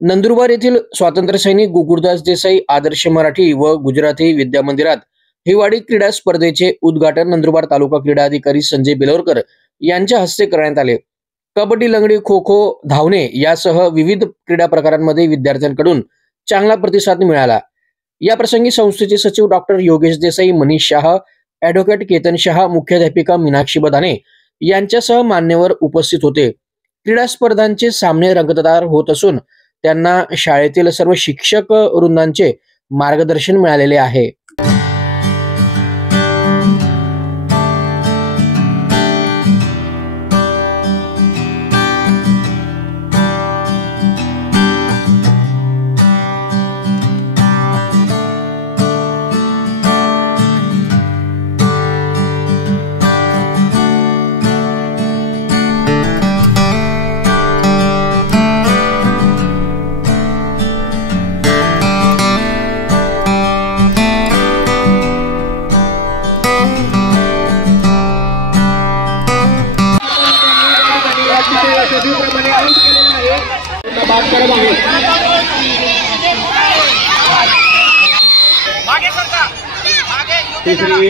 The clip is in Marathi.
नंदुरबार येथील स्वातंत्र्यसैनिक गुगुरदास देसाई आदर्श मराठी व गुजराती विद्यामंदिरात हिवाळी क्रीडा स्पर्धेचे उद्घाटन नंदुरबार तालुका क्रीडा अधिकारी संजय बेलोरकर यांच्या हस्ते करण्यात आले। कबड्डी, लंगडी, खो खो, धावणे यासह विविध क्रीडा प्रकारांमध्ये विद्यार्थ्यांकडून चांगला प्रतिसाद मिळाला। या प्रसंगी संस्थेचे सचिव डॉक्टर योगेश देसाई, मनीष शाह, ॲडव्होकेट केतन शाह, मुख्याध्यापिका मीनाक्षी बदाने यांच्यासह मान्यवर उपस्थित होते। क्रीडा स्पर्धांचे सामने रंगतदार होत असून त्यांना शाळेतील सर्व शिक्षक वृंदांचे मार्गदर्शन मिळालेले आहे। तीसरी